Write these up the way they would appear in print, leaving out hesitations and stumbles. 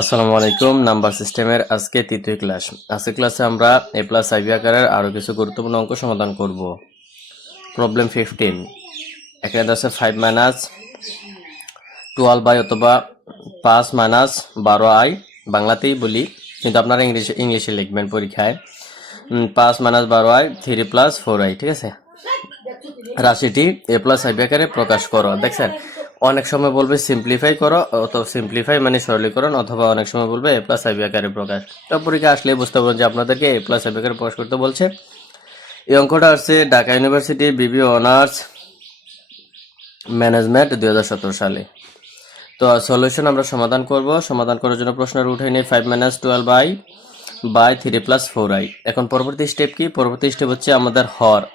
আসসালামু আলাইকুম। নাম্বার সিস্টেমের আজকে তৃতীয় ক্লাস। আজকে ক্লাসে আমরা এ প্লাস আইবি আকারের আরও কিছু গুরুত্বপূর্ণ অঙ্ক সমাধান করব। প্রবলেম 15। এখানে আছে 5 মাইনাস 12i অথবা 5 মাইনাস 12i, বাংলাতেই বলি কিন্তু আপনারা ইংলিশে লিখবেন পরীক্ষায়। 5 মাইনাস 12i 3 প্লাস 4i, ঠিক আছে। রাশিটি এ প্লাস আইবি আকারে প্রকাশ করো। দেখছেন, অনেক সময় বলবে সিম্পলিফাই করো, অথবা সিম্পলিফাই মানে সরলীকরণ, অথবা অনেক সময় বলবে এ প্লাস আইবি আকারে প্রকাশ। তো পরীক্ষা আসলে বুঝতে পারবেন যে আপনাদেরকে এ প্লাস আইবি আকারে প্রকাশ করতে বলছে। এই অঙ্কটা আসছে ঢাকা ইউনিভার্সিটি বিবি অনার্স ম্যানেজমেন্ট 2017 সালে। তো সলিউশন আমরা সমাধান করব। সমাধান করার জন্য প্রশ্নের উঠে নিই 5 minus 12i by 3 plus 4i। এখন পরবর্তী স্টেপ কি? পরবর্তী স্টেপ হচ্ছে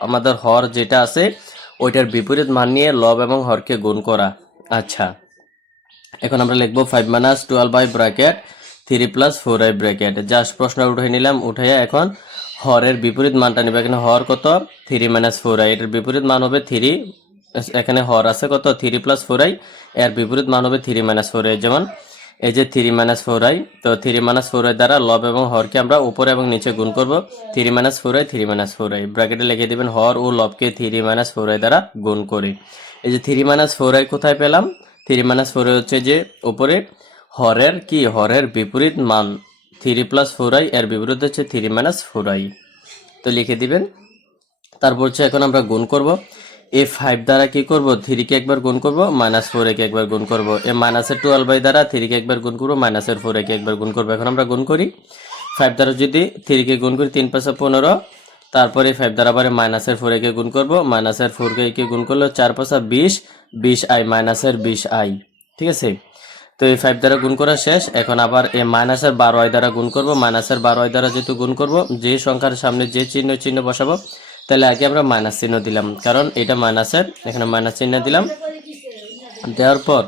আমাদের হর যেটা আছে ওইটার বিপরীত মান নিয়ে লব এবং হরকে গুণ করা। আচ্ছা, এখন আমরা লিখবো 5 minus 12i bracket 3 plus 4i bracket. Just প্রশ্ন উঠে নিলাম, উঠাইয়া এখন হরের বিপরীত মানটা নিব। এখানে হর কত? 3 মাইনাস 4i, এটার বিপরীত মান হবে 3। এখানে হর আছে কত? 3 প্লাস 4i, এর বিপরীত মান হবে 3 মাইনাস 4i। যেমন এই যে 3 মাইনাস 4i, তো 3 মাইনাস 4i দ্বারা লব এবং হরকে আমরা উপরে এবং নিচে গুণ করব। 3 মাইনাস 4i 3 মাইনাস 4i ব্র্যাকেটে লিখে দিবেন হর ও লবকে 3 মাইনাস 4i দ্বারা গুণ করি। এই যে 3 মাইনাস 4i কোথায় পেলাম? 3 মাইনাস 4i হচ্ছে যে উপরে হরের কি, হরের বিপরীত মান 3 প্লাস 4i, এর বিপরীত হচ্ছে 3 মাইনাস 4i। তো লিখে দিবেন। তারপর হচ্ছে এখন আমরা গুণ করব। এই 5 দ্বারা কি করব? 3 কে একবার গুণ করব, মাইনাস 4a কে একবার গুণ করব। এই মাইনাসের 12i দ্বারা 3 কে একবার গুণ করব, মাইনাসের 4a কে একবার গুণ করব। এখন আমরা গুণ করি। 5 দ্বারা যদি 3 কে গুণ করি 3 5 15, তারপরে 5 দ্বারা আবার মাইনাসের 4a কে গুণ করব, মাইনাসের 4a কে গুণ করলে 4 5 20, 20i মাইনাসের 20i, ঠিক আছে। তো এই 5 দ্বারা গুণ করা শেষ। এখন আবার এই মাইনাসের 12i দ্বারা গুণ করব। মাইনাসের 12i দ্বারা যেহেতু গুণ করব, যে সংখ্যার সামনে যে চিহ্ন বসাবো, তাহলে আগে আমরা মাইনাস চিহ্ন দিলাম, কারণ এটা মাইনাসের, এখানে মাইনাস চিহ্ন দিলাম। দেওয়ার পর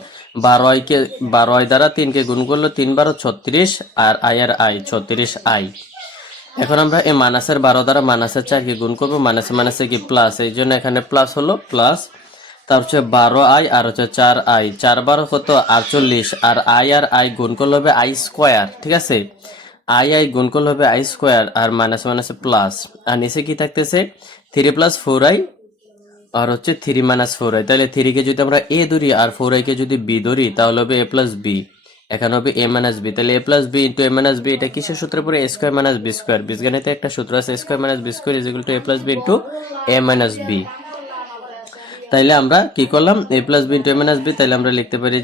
12i দ্বারা 3 কে গুণ করলে 3 12 36, আর i এর i 36i। এখন আমরা এই মাইনাসের 12 দ্বারা মাইনাসের 4 কে গুণ করব, মাইনাসে কি প্লাস, এই জন্য এখানে প্লাস হলো প্লাস। তার হচ্ছে 12i আর হচ্ছে 4i, 4 12 কত? 48, আর i গুণ করলে হবে i স্কোয়ার, ঠিক আছে। i গুণ করলে হবে i স্কোয়ার, আর মাইনাসে প্লাস, আর নিচে কি থাকতেছে? 3 প্লাস 4i আর হচ্ছে 3 মাইনাস 4i। তাহলে 3 কে যদি আমরা a ধরি আর 4i কে যদি b ধরি, তাহলে হবে a প্লাস b, এখানে হবে a মাইনাস b। তাহলে a plus b into a minus b, এটা কিসের সূত্রে পড়ে? a square minus b square. বীজগণিতে একটা সূত্র আছে, a square minus b square is equal to a plus b into a minus b। তাইলে আমরা কি করলাম? a plus b into a minus b, তাইলে আমরা লিখতে পারি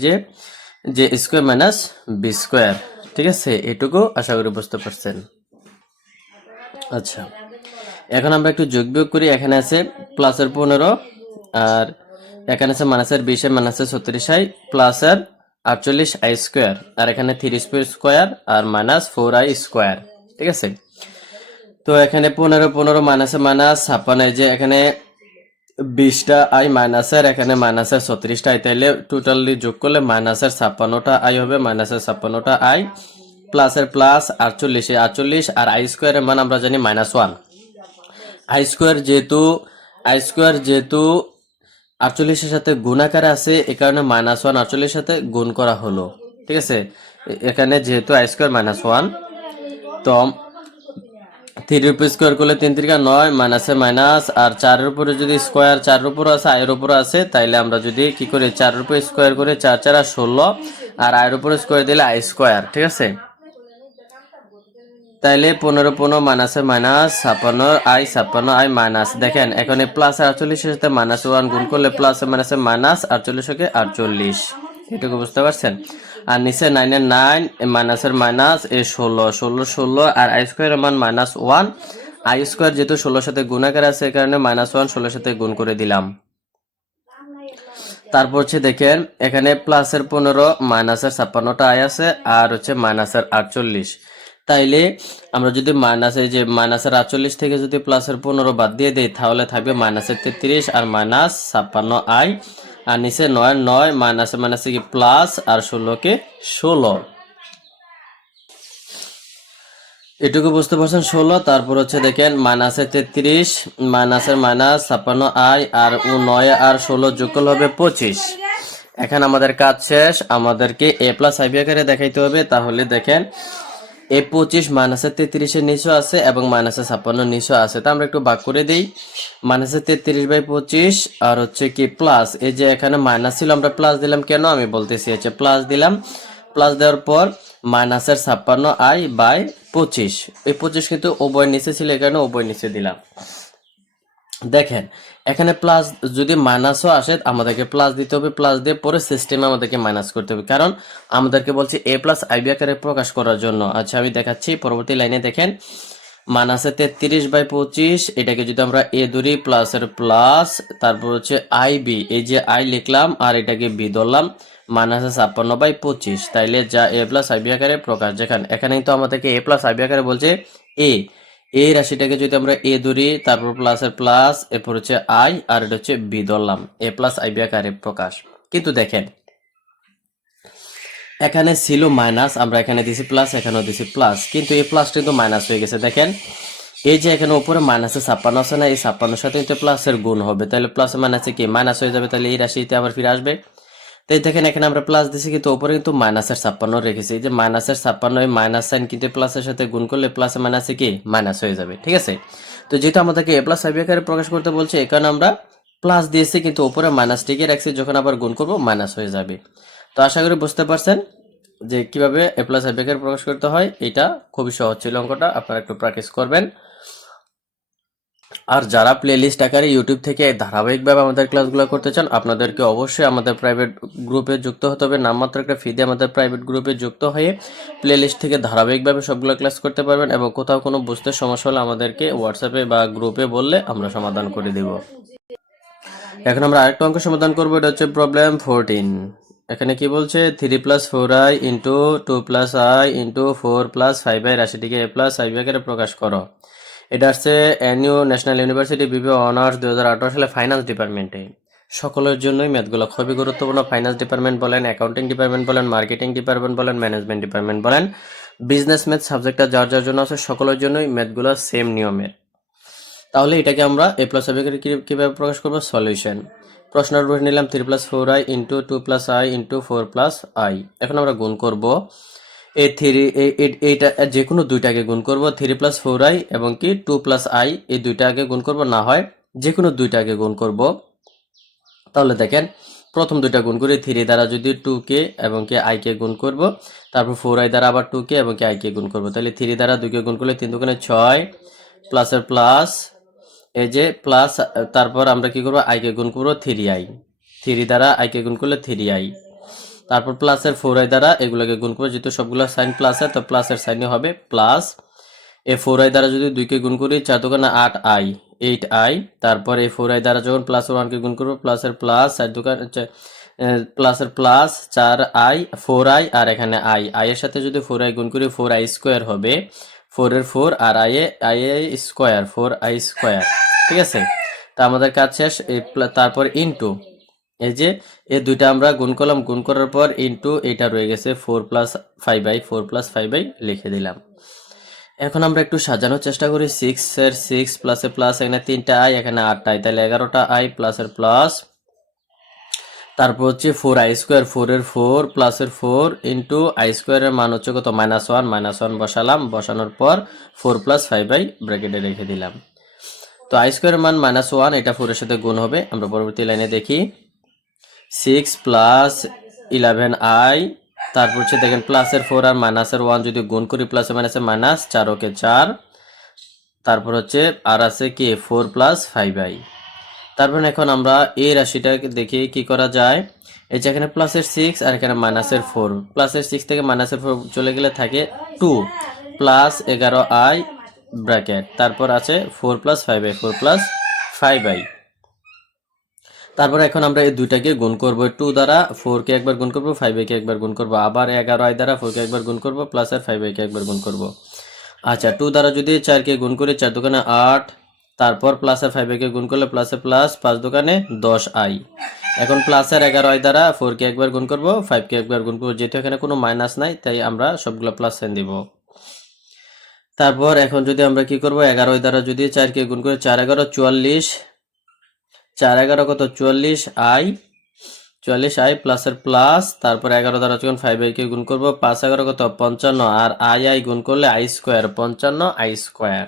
যে স্কোয়ার মাইনাস b স্কোয়ার, ঠিক আছে। এটুকু আশা করি বুঝতে পারছেন। আচ্ছা, এখন আমরা একটু যোগ বিয়োগ করি। এখানে আছে প্লাসের 15, আর এখানে আছে মাইনাসের 20, মাইনাসের 36i, প্লাসের 48i স্কোয়ার, আর এখানে 3 স্কোয়ার আর মাইনাস 4i স্কোয়ার, ঠিক আছে। তো এখানে 15 মাইনাসে মাইনাস 56, যে এখানে 20টা i মাইনাসের, এখানে মাইনাসের 36টা i, তাইলে টোটালি যোগ করলে মাইনাসের 56টা i হবে, মাইনাসের 56টা i, প্লাসের প্লাস 48 আর i স্কোয়ারের মান আমরা জানি -1। i স্কোয়ার যেহেতু 48 সাথে গুণ আকারে আছে, এই কারণে -1 48 সাথে গুণ করা হলো, ঠিক আছে। এখানে যেহেতু i স্কোয়ার -1, তো 3 এর উপর স্কোয়ার করলে 3 3 9, মাইনাসে মাইনাস, আর 4 এর উপরে যদি স্কোয়ার 4 এর উপর আছে, i এর উপর আছে, তাইলে আমরা যদি কি করি 4 এর উপর স্কোয়ার করে 4 4 16, আর i এর উপর স্কোয়ার দিলে i স্কোয়ার, ঠিক আছে। তাইলে 15 15 মাইনাসে মাইনাস 56i মাইনাস, দেখেন এখন এই প্লাস 48 এর সাথে -1 গুণ করলে প্লাসে মাইনাসে মাইনাস 48 কে 48, এটুকু বুঝতে পারছেন। আর নিচে 9 এর 9, মাইনাসের মাইনাস, এ 16 আর i স্কোয়ারের মান -1। i স্কোয়ার যেহেতু 16 সাথে গুণ আকারে আছে, এই কারণে -1 16 সাথে গুণ করে দিলাম। তারপর হচ্ছে দেখেন এখানে প্লাসের 15, মাইনাসের 56টা i আছে, আর হচ্ছে মাইনাসের 48। তাইলে আমরা যদি মাইনাসের 48 থেকে যদি প্লাসের 15 বাদ দিয়ে দেই, তাহলে থাকবে মাইনাসের 33 আর মাইনাস 56i, আর নিচে 9 9, মাইনাসে কি প্লাস, আর 16 কে 16, এটুকু বুঝতে পারছেন। 16, তারপর হচ্ছে দেখেন মাইনাসের 33, মাইনাসের মাইনাস 56i, আর 9 আর 16 যোগ করলে হবে 25। এখন আমাদের কাজ শেষ, আমাদেরকে এ প্লাস আইবি আকারে দেখাইতে হবে। তাহলে দেখেন এ 25 মাইনাসের 33-এর নিচে আছে এবং মাইনাসের 56 নিচে আছে। তা আমরা একটু ভাগ করে দিই। মাইনাসের 33/25 আর হচ্ছে কি প্লাস, এই যে এখানে মাইনাস ছিল আমরা প্লাস দিলাম কেন আমি বলতেছি। হচ্ছে প্লাস দিলাম, প্লাস দেওয়ার পর মাইনাসের 56i/25, এই 25 কিন্তু উভয় নিচে ছিল, এখানে উভয় নিচে দিলাম। দেখেন এখানে প্লাস যদি মাইনাসও আসে আমাদেরকে প্লাস দিতে হবে, প্লাস দিয়ে পরে সিস্টেমে আমাদেরকে মাইনাস করতে হবে, কারণ আমাদেরকে বলছে এ প্লাস আইবি আকারে প্রকাশ করার জন্য। আচ্ছা আমি দেখাচ্ছি পরবর্তী লাইনে। দেখেন মাইনাসে 33/25, এটাকে যদি আমরা এ ধরি প্লাসের প্লাস, তারপর হচ্ছে আইবি, এই যে আই লিখলাম আর এটাকে বি ধরলাম, মাইনাসে 56/25, তাইলে যা এ প্লাস আইবি আকারে প্রকাশ। যেখানে এখানেই তো আমাদেরকে এ প্লাস আইবি আকারে বলছে এ, এই রাশিটাকে যদি আমরা এ ধরি তারপর প্লাসের প্লাস, এরপর হচ্ছে আই আর এটা হচ্ছে বি ধরলাম, এ প্লাস আইবি আকারে প্রকাশ। কিন্তু দেখেন এখানে ছিল মাইনাস, আমরা এখানে দিছি প্লাস, এখানেও দিছি প্লাস, কিন্তু এই প্লাস কিন্তু মাইনাস হয়ে গেছে। দেখেন এই যে এখানে উপরে মাইনাসে 56 আছে না, এই 56 সাথে কিন্তু প্লাসের গুণ হবে, তাহলে প্লাস মাইনাসে কি মাইনাস হয়ে যাবে, তাহলে এই রাশিতে আবার ফিরে আসবে। তাই দেখেন এখানে আমরা প্লাস দিছি কিন্তু উপরে কিন্তু মাইনাসের 56 রেখেছি, এই যে মাইনাসের 56 এই মাইনাস সাইন কিন্তু প্লাসের সাথে গুণ করলে প্লাসে মাইনাসে কি মাইনাস হয়ে যাবে, ঠিক আছে। তো যেহেতু আমাদেরকে এ প্লাস আইবি আকারে প্রকাশ করতে বলছে, এখানে আমরা প্লাস দিয়েছি কিন্তু উপরে মাইনাস টিকে রাখছি, যখন আবার গুণ করব মাইনাস হয়ে যাবে। তো আশা করি বুঝতে পারছেন যে কিভাবে এ প্লাস আইবি আকারে প্রকাশ করতে হয়। এটা খুবই সহজ ছিল অঙ্কটা, আপনারা একটু প্র্যাকটিস করবেন। আর যারা প্লেলিস্ট আকারে ইউটিউব থেকে ধারাবাহিকভাবে আমাদের ক্লাসগুলো করতে চান, আপনাদেরকে অবশ্যই আমাদের প্রাইভেট গ্রুপে যুক্ত হতে হবে। নামমাত্র একটা ফি দিয়ে আমাদের প্রাইভেট গ্রুপে যুক্ত হয়ে প্লেলিস্ট থেকে ধারাবাহিকভাবে সবগুলো ক্লাস করতে পারবেন, এবং কোথাও কোনো বুঝতে সমস্যা হলে আমাদেরকে হোয়াটসঅ্যাপে বা গ্রুপে বললে আমরা সমাধান করে দেব। এখন আমরা আরেকটা অঙ্ক সমাধান করবো, এটা হচ্ছে প্রবলেম 14। এখানে কি বলছে 3 + 4i × 2 + i × 4 + 5i রাশিটিকে A plus IB আকারে প্রকাশ করো। এটা আসছে NU national university BBA honours 2018 সালে ফাইন্যান্স ডিপার্টমেন্টে। সকলের জন্যই ম্যাথগুলো খুবই গুরুত্বপূর্ণ। ফাইন্যান্স ডিপার্টমেন্ট বলেন, অ্যাকাউন্টিং ডিপার্টমেন্ট বলেন, মার্কেটিং ডিপার্টমেন্ট বলেন, ম্যানেজমেন্ট ডিপার্টমেন্ট বলেন, বিজনেস ম্যাথ সাবজেক্টটা যার যার জন্য আছে সকলের জন্যই ম্যাথগুলো সেম নিয়মের। তাহলে এটাকে আমরা এ প্লাস আইবি আকারে কিভাবে প্রকাশ করব? সলিউশন। প্রশ্নের রূপে নিলাম 3 + 4i × 2 + i × 4 + i। এখন আমরা গুণ করব এই এইটা যে কোনো দুইটাকে গুণ করব, 3 + 4i এবং কি 2 + i, এই দুইটাকে গুণ করব, না হয় যে কোনো দুইটাকে গুণ করব। তাহলে দেখেন প্রথম দুইটা গুণ করি, 3 দ্বারা যদি 2কে এবং কি i কে গুণ করব, তারপর 4i দ্বারা আবার 2কে এবং কি i কে গুণ করব। তাহলে 3 দ্বারা 2কে গুণ করলে 3 দুগুণে 6, প্লাসের প্লাস, এই যে প্লাস, তারপর আমরা কি করব i কে গুণ করব 3i, 3 দ্বারা i কে গুণ করলে 3i, তারপর প্লাসের 4i দ্বারা এগুলোকে গুণ করব, যেহেতু সবগুলো সাইন প্লাস হয় তো প্লাসের সাইনই হবে প্লাস। এই 4i দ্বারা যদি 2কে গুণ করি 4 দুগুণে 8i, 8i, তারপর এই 4i দ্বারা যখন প্লাস 1কে গুণ করব প্লাসের প্লাস, 4 দুগুণে প্লাসের প্লাস 4i 4i, আর এখানে i এর সাথে যদি 4i গুণ করি 4i স্কোয়ার হবে, 4 এর 4 আর i স্কোয়ার 4i স্কোয়ার, ঠিক আছে। তা আমাদের কাজ শেষ। তারপর ইনটু, এই যে এই দুইটা আমরা গুণ করলাম, গুণ করার পর ইনটু এটা রয়ে গেছে 4 + 5i, 4 + 5i লিখে দিলাম। এখন আমরা একটু সাজানোর চেষ্টা করি। 6 এর 6 প্লাসে প্লাস, এখানে 3টা i, এখানে 8টা i, তাহলে 11টা i প্লাসের প্লাস, তারপর হচ্ছে 4i স্কোয়ার, 4 এর 4 প্লাসের 4 ইন্টু i স্কোয়ারের মান হচ্ছে কত -1 বসালাম, বসানোর পর 4 + 5i ব্র্যাকেটে রেখে দিলাম। তো i স্কোয়ারের মান -1, এটা 4 এর সাথে গুণ হবে। আমরা পরবর্তী লাইনে দেখি 6 + 11i, তারপর হচ্ছে দেখেন প্লাসের 4 আর মাইনাসের 1 যদি গুণ করি প্লাসে মাইনাসে মাইনাস, 4 ওকে 4, তারপর হচ্ছে আর আছে কি 4 + 5i। তারপর এখন আমরা এই রাশিটাকে দেখি কি করা যায়। এই যে এখানে প্লাসের 6 আর এখানে মাইনাসের 4, প্লাসের 6 থেকে মাইনাসের 4 চলে গেলে থাকে 2 + 11i ব্র্যাকেট, তারপর আছে 4 + 5i, 4 + 5i। তারপর এখন আমরা এই দুইটাকে গুণ করব, 2 দ্বারা 4 কে একবার গুণ করব, 5i কে একবার গুণ করব, আবার 11i দ্বারা 4 কে একবার গুণ করব, প্লাসের 5i কে একবার গুণ করব। আচ্ছা 2 দ্বারা যদি 4 কে গুণ করি 4 দুগুণে 8, তারপর প্লাসের 5i কে গুণ করলে প্লাসে প্লাস, 5 দুগুণে 10i। এখন প্লাসের 11i দ্বারা 4 কে একবার গুণ করব, 5 কে একবার গুণ করব, যেহেতু এখানে কোনো মাইনাস নাই তাই আমরা সবগুলো প্লাস সাইন দিব। তারপর এখন যদি আমরা কি করব, 11i দ্বারা যদি 4 কে গুণ করি 4 11 44, 4 11 কত 44i, 44i প্লাসের প্লাস, তারপর 11 দ্বারা যখন 5i কে গুণ করব, 5 11 কত 55, আর i গুণ করলে i স্কোয়ার 55 i স্কোয়ার।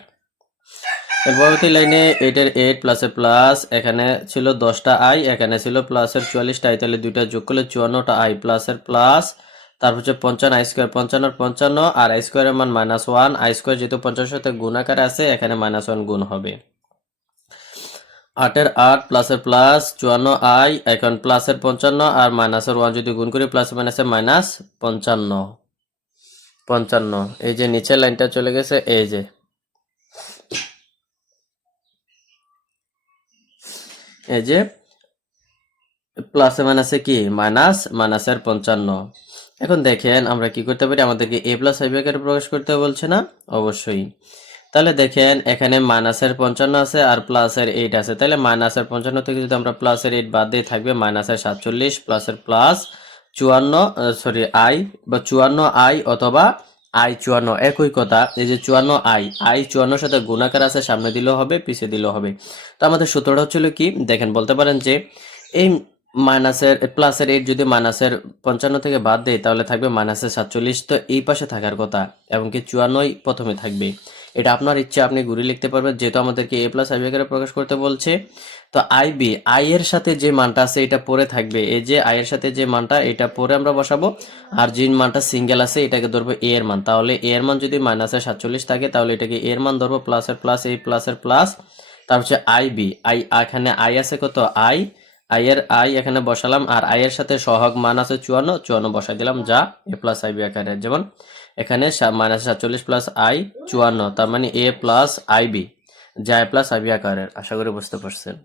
এর পরবর্তী লাইনে 8 এর 8 প্লাসের প্লাস, এখানে ছিল 10টা i, এখানে ছিল প্লাসের 44টা i, তাহলে দুইটা যোগ করলে 54টা i প্লাসের প্লাস, তারপর হচ্ছে 55 i স্কোয়ার 55 55, আর i স্কোয়ারের মান -1, i স্কোয়ার যেহেতু 50 সাথে গুণ আকারে আছে এখানে -1 গুণ হবে। 8 এর 8 প্লাসের প্লাস 54i, এখন প্লাসের 55 আর মাইনাসের 1 যদি গুণ করি প্লাস মাইনাসে -55, এই যে নিচের লাইনটা চলে গেছে, এই যে প্লাসে মাইনাসে কি মাইনাসের 55। এখন দেখেন আমরা কি করতে পারি, আমাদেরকে a প্লাস i আকারে প্রকাশ করতে বলছে না? অবশ্যই। তাহলে দেখেন এখানে মাইনাসের 55 আছে আর প্লাসের 8 আছে, তাহলে মাইনাসের 55 থেকে যদি আমরা প্লাসের 8 বাদ দিয়ে থাকবে মাইনাসের 47 প্লাসের প্লাস 54 i বা 54i অথবা i 54, একই কথা। এই যে 54i 54 সাথে গুণাকার আছে, সামনে দিলেও হবে পিছে দিলেও হবে। তো আমাদের সূত্রটা হচ্ছিল কি, দেখেন বলতে পারেন যে এই মাইনাসের প্লাসের 8 যদি মাইনাসের 55 থেকে বাদ দেয় তাহলে থাকবে মাইনাসের 47, তো এই পাশে থাকার কথা, এমনকি 54ই প্রথমে থাকবে। এটা আপনার ইচ্ছা, আপনি ঘুরে লিখতে পারবেন, যেহেতু আমাদেরকে a প্লাস i আকারে প্রকাশ করতে বলছে। তো i এর সাথে যে মানটা আছে এটা পরে থাকবে, এই যে i এর সাথে যে মানটা এটা পরে আমরা বসাবো, আর যে মানটা সিঙ্গেল আছে এটাকে ধরবো a এর মান। তাহলে a এর মান যদি মাইনাসের 47 থাকে তাহলে এটাকে a এর মান ধরবো, প্লাসের প্লাস এই প্লাসের প্লাস, তারপর হচ্ছে এখানে i আছে কত i এখানে বসালাম, আর i এর সাথে সহগ মান আছে 54 বসাই দিলাম, যা a প্লাস i আকারে। যেমন এখানে -47 প্লাস i 54, তার মানে a প্লাস ib, যা a প্লাস ib আকারের। আশা করি বুঝতে পারছেন।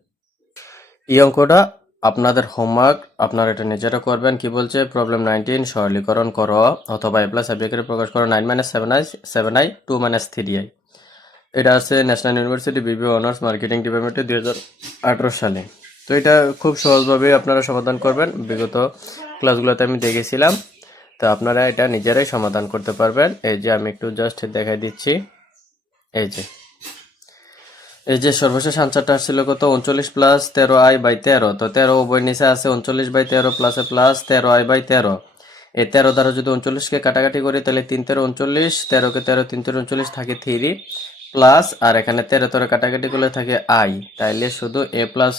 এই অঙ্কটা আপনাদের হোমওয়ার্ক, আপনারা এটা নিজেরা করবেন। কি বলছে, প্রবলেম 19 সরলীকরণ করো অথবা a প্লাস ib আকারে প্রকাশ করো 9 - 7i 2 - 3i। এটা আছে national university BBA honours marketing ডিপার্টমেন্টে 2018 সালে। তো এটা খুব সহজভাবে আপনারা সমাধান করবেন, বিগত ক্লাসগুলোতে আমি দেখেছিলাম। তো আপনারা এটা নিজেরাই সমাধান করতে পারবেন। এই যে আমি একটু জাস্ট দেখাই দিচ্ছি, এই যে সর্বশেষ আনসারটা আসছিল কত 39 প্লাস 13i/13, তো 13 উভয় নিচে আছে 39/13 প্লাসে প্লাস 13i/13। এই 13 দ্বারা যদি 39কে কাটাকাটি করি তাহলে 3 13 39, 13কে 13 3 13 39 থাকে 3 প্লাস, আর এখানে 13 13 কাটাকাটি করলে থাকে i, তাইলে শুধু a plus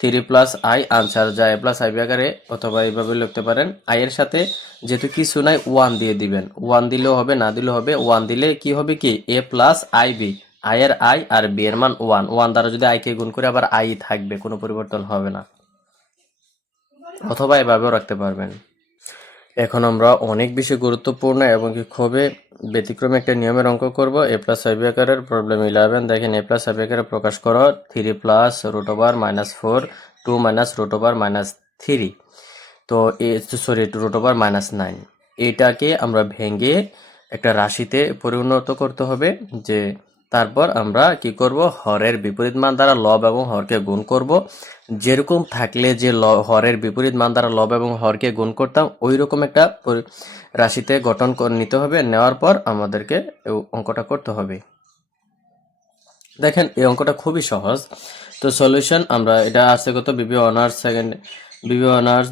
3 plus i answer, যা a প্লাস i আকারে, অথবা এইভাবে লিখতে পারেন। i এর সাথে যেহেতু কিছু নাই 1 দিয়ে দিবেন, 1 দিলেও হবে না দিলেও হবে, 1 দিলে কি হবে কি a প্লাস ib, i এর i আর b এর মান 1 দ্বারা যদি i কে গুণ করে আবার i থাকবে, কোনো পরিবর্তন হবে না, অথবা এভাবেও রাখতে পারবেন। এখন আমরা অনেক বেশি গুরুত্বপূর্ণ এবং কি খুবই ব্যতিক্রমী একটা নিয়মের অঙ্ক করব, a প্লাস i আকারের প্রবলেম 11। দেখেন a প্লাস i আকারে প্রকাশ করো 3 প্লাস √ -4 2 - √3, তো √9। এটাকে আমরা ভেঙে একটা রাশিতে পরিণত করতে হবে, যে তারপর আমরা কি করব, হরের বিপরীত মান দ্বারা লব এবং হরকে গুণ করব। যেরকম থাকলে যে হরের বিপরীত মান দ্বারা লব এবং হরকে গুণ করতাম ওই রকম একটা রাশিতে গঠন নিতে হবে। নেওয়ার পর আমাদেরকে অঙ্কটা করতে হবে। দেখেন এই অঙ্কটা খুবই সহজ। তো সলিউশন আমরা, এটা আসছে কত বিবিএ অনার্স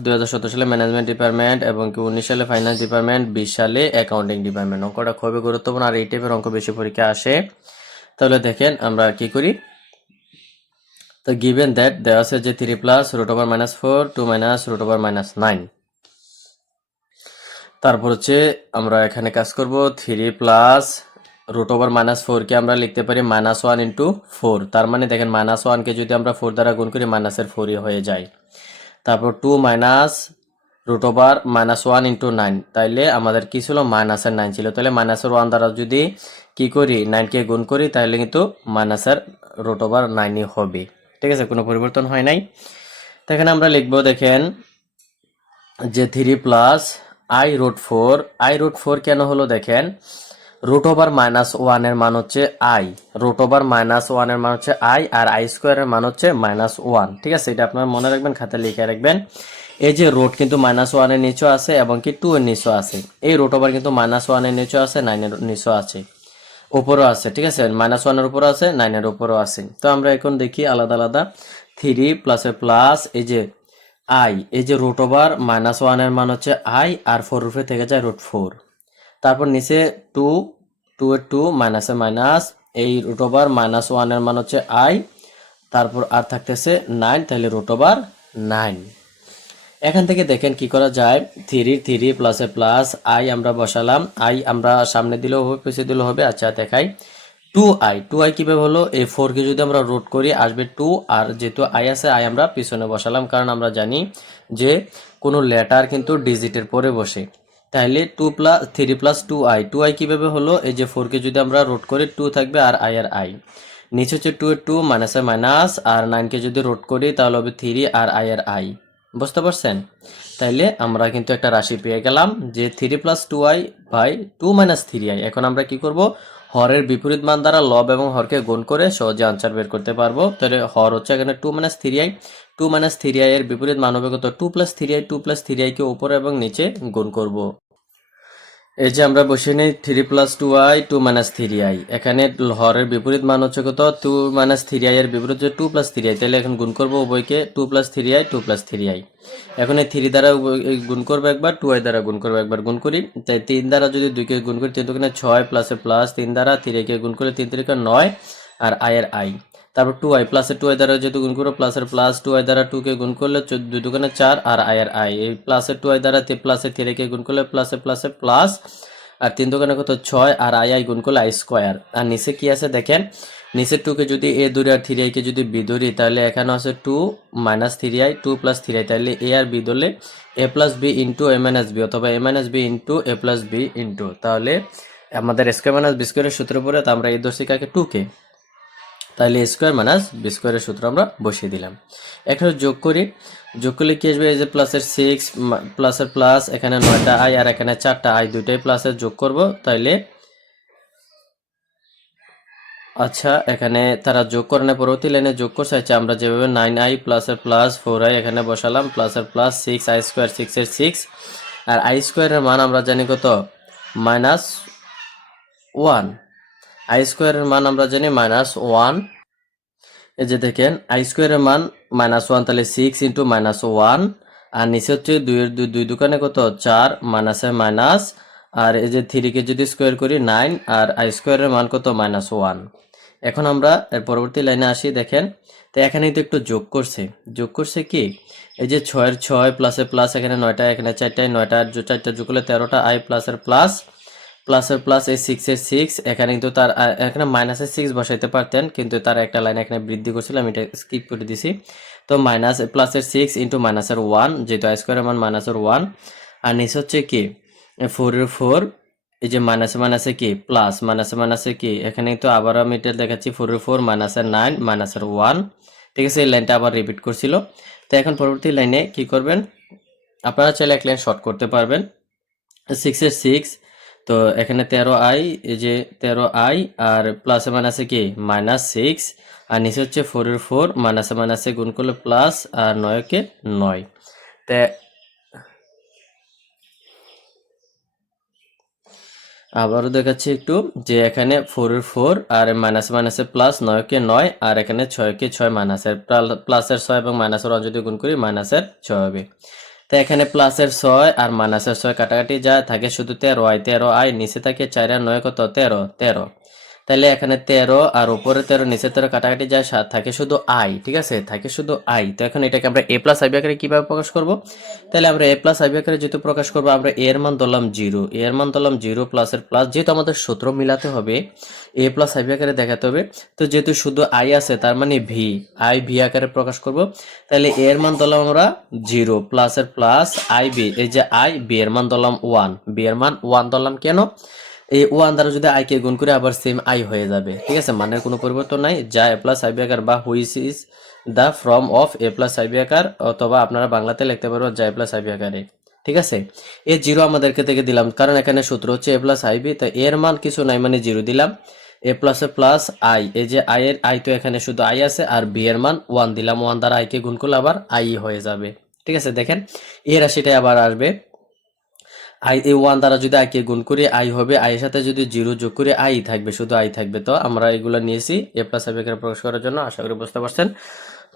2017 সালে ম্যানেজমেন্ট ডিপার্টমেন্ট, এবং 19 সালে ফাইন্যান্স ডিপার্টমেন্ট, 20 সালে অ্যাকাউন্টিং ডিপার্টমেন্ট। অঙ্কটা খুবই গুরুত্বপূর্ণ, আর এই টাইপের অঙ্ক বেশি পরীক্ষা আসে। তাহলে দেখেন আমরা কি করি। তো গিভেন দ্যাট দেওয়া আছে যে 3 প্লাস √ -4 2 - √ -9, তারপর হচ্ছে আমরা এখানে কাজ করব 3 প্লাস √ -4 কে আমরা লিখতে পারি -1 × 4, তার মানে দেখেন -1 কে যদি আমরা 4 দ্বারা গুণ করি মাইনাসের 4ই হয়ে যায়। তারপর 2 - √ -1 × 9, তাইলে আমাদের কি ছিল, মাইনাসের 9 ছিল, তাহলে -1 দ্বারা যদি কি করি 9 কে গুণ করি তাহলে কিন্তু মাইনাসের √ 9ই হবে। ঠিক আছে, কোনো পরিবর্তন হয় নাই। তো এখানে আমরা লিখবো, দেখেন যে 3 প্লাস i√4 কেন হলো, দেখেন √-1 এর মান হচ্ছে i, √-1 এর মান হচ্ছে i, আর i স্কোয়ারের মান হচ্ছে -1। ঠিক আছে, এটা আপনারা মনে রাখবেন, খাতায় লিখে রাখবেন। এই যে রুট কিন্তু -1 এর নিচেও আছে এবং কি 2 এর নিচেও আছে। এই √- কিন্তু -1 এর নিচেও আছে, 9 এর নিচেও আছে, উপরেও আছে। ঠিক আছে, -1 এর উপরও আছে, 9 এর উপরও আছে। তো আমরা এখন দেখি আলাদা আলাদা। 3 প্লাসের প্লাস, এই যে আই, এই যে রুট ওভার -1 এর মান হচ্ছে আই, আর 4 রুপে থেকে যায় √4। তারপর নিচে 2, 2 এর 2 মাইনাসে মাইনাস, এই রুট ওভার -1 এর মান হচ্ছে আই, তারপর আর থাকতেছে 9, তাহলে √9। এখান থেকে দেখেন কি করা যায়, 3 প্লাসে প্লাস, আই আমরা বসালাম, আই আমরা সামনে দিলেও হবে পিছিয়ে দিলেও হবে। আচ্ছা দেখাই, 2i কিভাবে হলো, এই 4 কে যদি আমরা রুট করি আসবে 2, আর যেহেতু আই আছে আই আমরা পিছনে বসালাম, কারণ আমরা জানি যে কোনো লেটার কিন্তু ডিজিটের পরে বসে। তাহলে 3 প্লাস 2i কিভাবে হলো, এই যে 4 কে যদি আমরা রুট করি 2 থাকবে আর আই, নিচে হচ্ছে 2 এর 2 মাইনাসে মাইনাস, আর 9 কে যদি রুট করি তাহলে হবে 3 আর আই। বুঝতে পারছেন? তাইলে আমরা কিন্তু একটা রাশি পেয়ে গেলাম যে 3 plus 2i by 2 minus 3i। এখন আমরা কি করব, হরের বিপরীত মান দ্বারা লব এবং হরকে গুণ করে সহজে আনসার বের করতে পারবো। তাহলে হর হচ্ছে এখানে 2 মাইনাস 3i, 2 মাইনাস 3i এর বিপরীত মান হবে কত, 2 প্লাস 3i, 2 প্লাস 3i কে উপরে এবং নিচে গুণ করব। এই যে আমরা বসিয়ে নিই 3 প্লাস 2i, 2 মাইনাস 3i, এখানে হরের বিপরীত মান হচ্ছে কত, 2 মাইনাস 3i এর বিপরীত হচ্ছে 2 প্লাস 3i, তাহলে এখন গুণ করবো উভয়কে, 2 প্লাস 3i, 2 প্লাস 3i। এখন এই 3 দ্বারা গুণ করবো একবার, 2i দ্বারা গুণ করবো একবার, গুণ করি, তাই 3 দ্বারা যদি 2 কে গুণ করি 3 দুগুণে 6 প্লাসে প্লাস, 3 দ্বারা 3i কে গুণ করলে 3 3 9, আর আই। তারপর 2i প্লাসের 2i দ্বারা যেহেতু গুণ করবো প্লাসের প্লাস, 2i দ্বারা 2 কে গুণ করলে 2 দুগুণে 4, আর আই, এই প্লাসের 2i দ্বারা প্লাসের 3i কে গুণ করলে প্লাসে প্লাসে প্লাস, আর 3 দোকানে কত 6, আর আই গুণ করলে আই স্কোয়ার। আর নিচে কি আছে দেখেন, নিচে 2 কে যদি এ ধরি আর 3i কে যদি বি ধরি, তাহলে এখানে আছে 2 মাইনাস 3i, 2 প্লাস 3i, তাহলে এ আর বি ধরলে এ প্লাস বি ইন্টু এ মাইনাস বি, অথবা এ মাইনাস বি ইন্টু এ প্লাস বি ইন্টু, তাহলে আমাদের স্কোয়ার মাইনাস বি স্কোয়ারের সূত্র পরে তো আমরা এই ধরছি কাকে 2 কে, তাহলে স্কোয়ার মাইনাস বি স্কোয়ারের সূত্র আমরা বসিয়ে দিলাম। এখানে যোগ করি, যোগ করলে কি আসবে, এই যে প্লাসের 6 প্লাসের প্লাস, এখানে 9টা আই আর এখানে 4টা আই, দুইটাই প্লাসের যোগ করব, তাইলে আচ্ছা এখানে তারা যোগ করানোর পরবর্তী লাইনে যোগ করছে। আচ্ছা আমরা যেভাবে 9i প্লাসের প্লাস 4i এখানে বসালাম, প্লাসের প্লাস 6i স্কোয়ার, 6 এর 6, আর আই স্কোয়ারের মান আমরা জানি কত, -1, আই স্কোয়ারের মান আমরা জানি -1। এই যে দেখেন আই স্কোয়ারের মান -1, তাহলে 6 ইন্টু -1, আর নিচে হচ্ছে 2 এর 2 দোকানে কত 4, মাইনাসে মাইনাস, আর এই যে 3 কে যদি স্কোয়ার করি 9, আর আই স্কোয়ারের মান কত -1। এখন আমরা এর পরবর্তী লাইনে আসি, দেখেন তো এখানে তো একটু যোগ করছে কি, এই যে 6 এর 6 প্লাসে প্লাস, এখানে 9টা, এখানে 4টায় 9টা, আর 4টা যোগ করলে 13টা আই, প্লাসের প্লাস, প্লাসের প্লাস, এই 6 এর 6, এখানে কিন্তু তার এখানে মাইনাসের 6 বসাইতে পারতেন, কিন্তু তার একটা লাইন এখানে বৃদ্ধি করছিলাম, এটা স্কিপ করে দিছি। তো মাইনাস প্লাসের 6 ইন্টু মাইনাসের 1, যেহেতু আই স্কোয়ারের মান -1, আর নিচে হচ্ছে কি 4 এর 4, এই যে মাইনাসে মাইনাসে কি প্লাস, মাইনাসে মাইনাসে কি, এখানে তো আবার আমি এটা দেখাচ্ছি 4 এর 4 মাইনাসের 9 মাইনাসের 1, ঠিক আছে, এই লাইনটা আবার রিপিট করছিল। তো এখন পরবর্তী লাইনে কি করবেন, আপনারা চাইলে এক লাইন শর্ট করতে পারবেন, 6 এর 6, তো এখানে 13i, এই যে 13i, আর প্লাসে মাইনাসে কি -6, আর নিচে হচ্ছে 4 এর 4, মাইনাসে মাইনাসে গুণ করলে প্লাস, আর 9 কে 9। তে আবারও দেখাচ্ছি একটু, যে এখানে 4 এর 4 আর মাইনাসে মাইনাসে প্লাস, 9 কে 9, আর এখানে 6 কে 6, মাইনাসের প্লাসের 6 এবং মাইনাসের 1 যদি গুণ করি মাইনাসের 6 হবে। তো এখানে প্লাসের 6 আর মাইনাসের 6 কাটাকাটি যায়, থাকে শুধু 13i, নিচে থাকে 4 আর 9 কত 13, তাহলে এখানে 13 আর উপরে 13, নিচে 13 কাটাকাটি যায়, থাকে শুধু আই, ঠিক আছে, থাকে শুধু আই। তো এখন এটাকে আমরা a প্লাস আইবি আকারে কিভাবে প্রকাশ করব, তাহলে আমরা a প্লাস আইবি আকারে যেহেতু প্রকাশ করব, আমরা a এর মান ধরলাম 0, a এর মান ধরলাম 0, প্লাসের প্লাস, যেহেতু আমাদের সূত্র মিলাতে হবে a প্লাস আইবি আকারে দেখাতে হবে, তো যেহেতু শুধু আই আছে তার মানে ভি আকারে প্রকাশ করব, তাহলে a এর মান ধরলাম আমরা 0, প্লাসের প্লাস আইবি, এই যে আই, বি এর মান ধরলাম 1, বি এর মান 1 ধরলাম কেন, এই 1 দ্বারা যদি আই কে গুণ করে আবার সেম আই হয়ে যাবে, ঠিক আছে, মানের কোনো পরিবর্তন নাই, যা এ প্লাস আইবি আকার, বা which is the form of a plus i b আকার, অথবা আপনারা বাংলাতে লিখতে পারবেন যা এ প্লাস আইবি আকারে, ঠিক আছে। এ 0 আমাদেরকে থেকে দিলাম, কারণ এখানে সূত্র হচ্ছে এ প্লাস আইবি, তাই এর মান কিছু নাই মানে 0 দিলাম, এ প্লাস প্লাস আই, এই যে আই এর আই, তো এখানে শুধু আই আছে, আর বি এর মান 1 দিলাম, 1 দ্বারা আই কে গুণ করলে আবার আই হয়ে যাবে, ঠিক আছে। দেখেন এই রাশিটাই আবার আসবে, আই, এই 1 দ্বারা যদি আই কে গুণ করি আই হবে, আই এর সাথে যদি 0 যোগ করি আই থাকবে, শুধু আই থাকবে। তো আমরা এগুলো নিয়েছি এ প্লাস আইবি আকারে প্রকাশ করার জন্য, আশা করি বুঝতে পারছেন।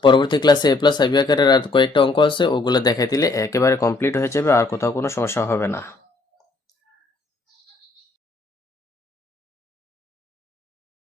পরবর্তী ক্লাসে এ প্লাস আইবি আকারের আর কয়েকটা অঙ্ক আছে, ওগুলো দেখাই দিলে একেবারে কমপ্লিট হয়ে যাবে, আর কোথাও কোনো সমস্যা হবে না।